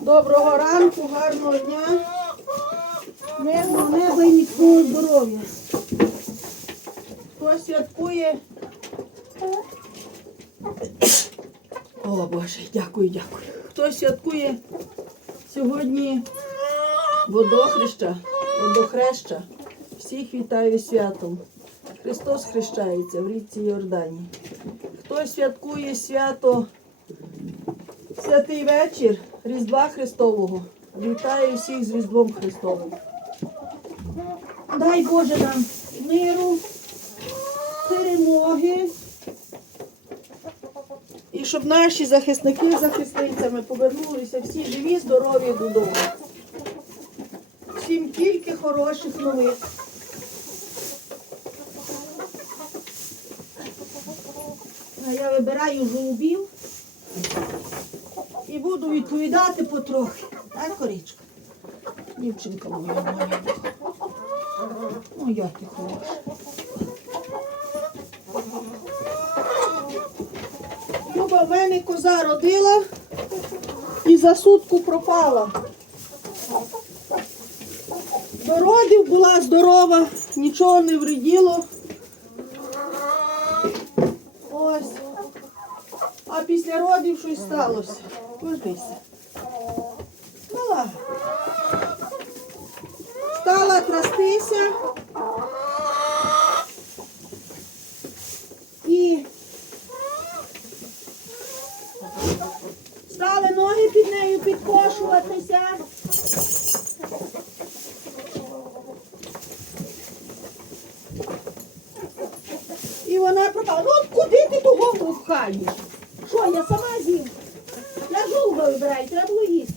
Доброго ранку, гарного дня, мирного неба і міцного здоров'я. Хто святкує? О Боже, дякую, дякую. Хто святкує сьогодні водохреща, водохреща? Всіх вітаю святом. Христос хрещається в річці Йордані. Хто святкує свято Святий вечір Різдва Христового. Вітаю всіх з Різдвом Христовим. Дай Боже нам миру, перемоги. І щоб наші захисники захисницями повернулися всі живі, здорові додому. Всім тільки хороших новин. Я вибираю голубів і буду відповідати потрохи. Так, корічка? Дівчинка моя моя. Ну, я ти хороша. Люба в мене коза родила і за сутку пропала. До родів була здорова, нічого не вреділо. Ось. А після родів щось сталося. Пождися. Стала. Стала трястися. І стали ноги під нею підкошуватися. І вона пропала. Ну от куди ти ту голову пхаєш? Що, я сама з'їм? Я треба було їсти.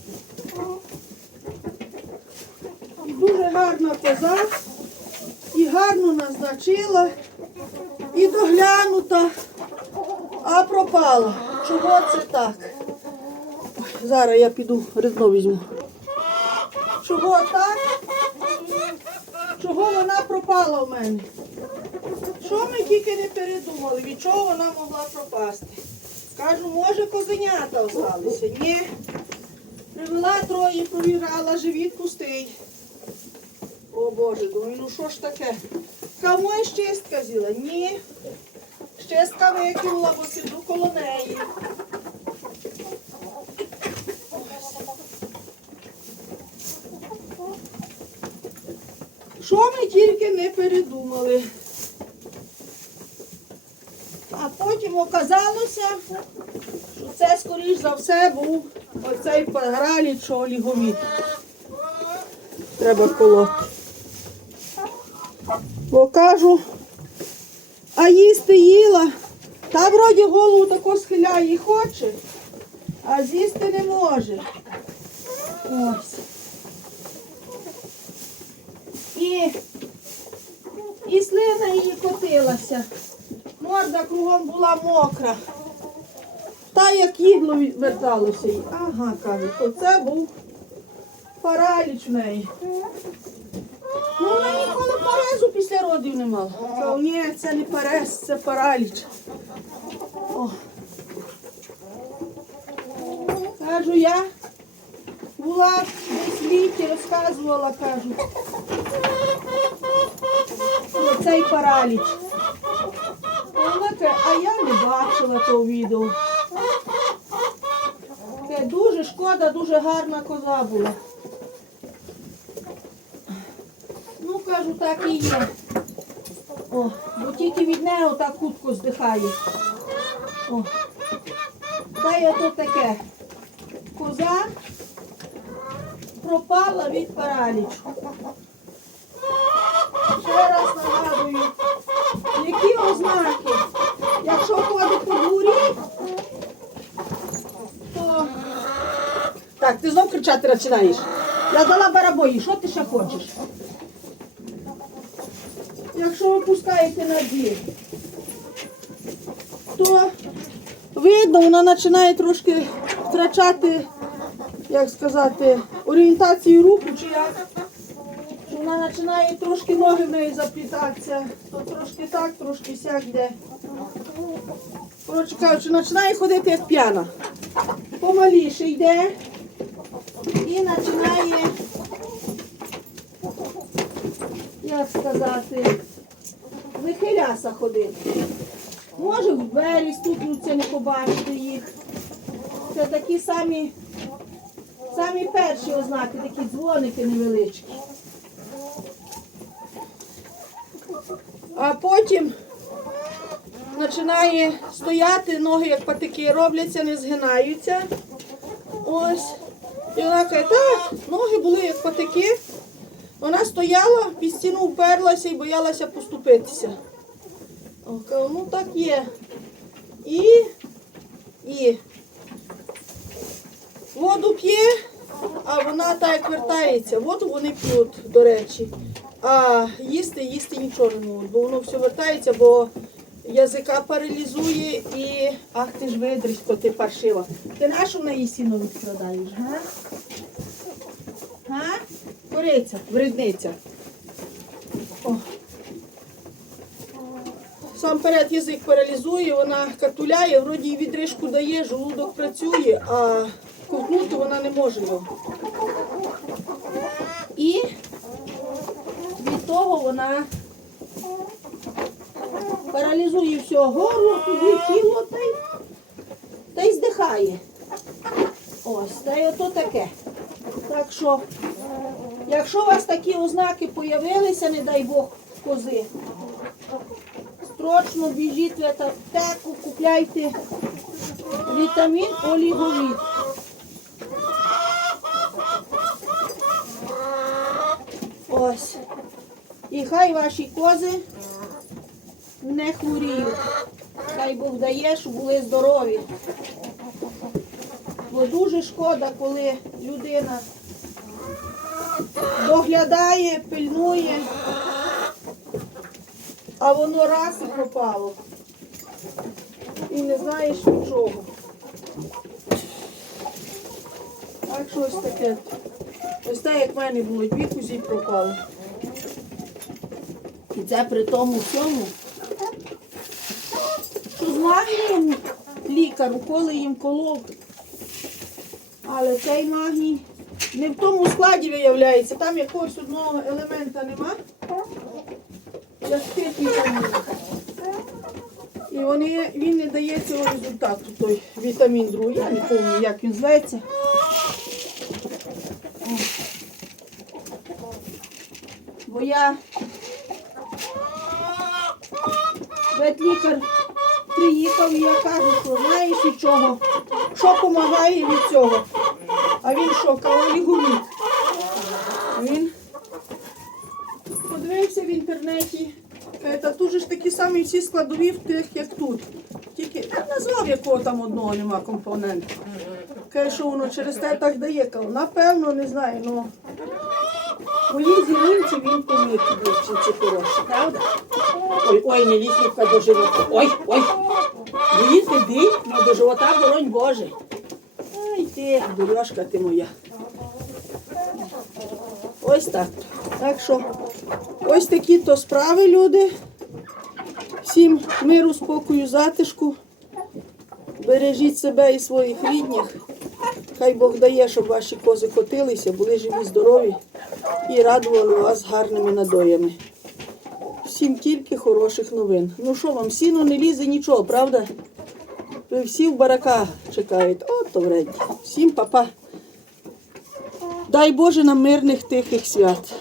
Дуже гарна коза, і гарно назначила, і доглянута, а пропала. Чого це так? Ой, зараз я піду різно візьму. Чого так? Чого вона пропала в мене? Що ми тільки не передумали, від чого вона могла пропасти? Кажу, може козенята осталися. Ні. Привела троє, провірала, живіт пустий. О Боже, думаю, ну що ж таке? Кому щистка з'їла? Ні. Щистка викинула, бо сиду коло неї. Що ми тільки не передумали. А потім оказалося, що це, скоріш за все, був оцей параліч, що олігоміт. Треба колоти. Бо кажу, а їсти їла, та вроді голову тако схиляє і хоче, а з'їсти не може. Ось. І, і слина її котилася. Морда кругом була мокра. Та як їдло верталося їй. Ага, каже, то це був параліч в неї. Ну, вона ніколи парезу після родів не мала. Кажу, ні, це не парез, це параліч. О. Кажу, я була десь літі, розказувала, кажу. Про цей параліч. А вона а я не бачила того відео. Каже, дуже шкода, дуже гарна коза була. Ну, кажу, так і є. О, бо тільки від неї так хутко здихає. О. Та й ото таке. Коза пропала від паралічу. Ще раз нагадую, які ознаки, якщо ходить по дворі, то... Так, ти знов кричати починаєш. Я дала барабої, що ти ще хочеш? Якщо ви пускаєте на двір, то видно, вона починає трошки втрачати, як сказати, орієнтацію руху чи як. Вона починає трошки ноги в неї заплітатися, то трошки так, трошки сяк йде. Коротше кажучи, починає ходити як п'яна. Помаліше йде, і починає, як сказати, вихиляса ходити. Може в двері стукнуться, не побачити їх. Це такі самі, самі перші ознаки, такі дзвоники невеличкі. А потім починає стояти, ноги як патики робляться, не згинаються. Ось. І вона каже, так, ноги були як патики. Вона стояла, під стіну вперлася і боялася поступитися. Кажу, ну так є. І, і воду п'є, а вона так вертається. Воду вони п'ють, до речі. А їсти, їсти нічого не можуть, бо воно все вертається, бо язика паралізує і ах ти ж видрісько, ти паршива. Ти нашу в неї сіно відкрадаєш, га? Га? Кориця, вредниця. О. Сам перед язик паралізує, вона катуляє, вроді й відрижку дає, желудок працює, а ковтнути вона не може його. І того вона паралізує все горло, туди тіло та й, та й здихає. Ось, та й ото таке. Так що, якщо у вас такі ознаки появилися, не дай Бог, кози, строчно біжіть в аптеку, купляйте вітамін оліговіт. Ось. І хай ваші кози не хворіють. Хай Бог дає, щоб були здорові. Бо дуже шкода, коли людина доглядає, пильнує, а воно раз і пропало. І не знаєш від чого. Так що ось таке. Ось так, як в мене було, дві кузі пропало. І це при тому всьому, що з магнієм лікар уколи їм колов. Але цей магній не в тому складі виявляється. Там якогось одного елемента нема. Як тих. І вони, він не дає цього результату, той вітамін другий. Я не пам'ятаю, як він зветься. Бо я ветлікар приїхав і я кажу, що знаєш від чого, що допомагає від цього. А він що, кавалігуліт. Він подивився в інтернеті. Каже, та тут ж такі самі всі складові в тих, як тут. Тільки я назвав, якого там одного нема компоненту. Каже, що воно через те так дає. Напевно, не знаю, ну. Моїй зімінці він поміг дівчинці хороші, правда? Ой, ой, не ліснівка до живота. Ой, ой. Боїться бій, ну до живота боронь Боже. Ай ти, дурьошка ти моя. Ось так. Так що, ось такі то справи, люди. Всім миру, спокою, затишку. Бережіть себе і своїх рідних. Хай Бог дає, щоб ваші кози котилися, були живі, здорові і радували вас гарними надоями. Всім тільки хороших новин. Ну що вам, сіно не лізе нічого, правда? Ви всі в бараках чекаєте. От то вредні. Всім папа. Дай Боже нам мирних тихих свят.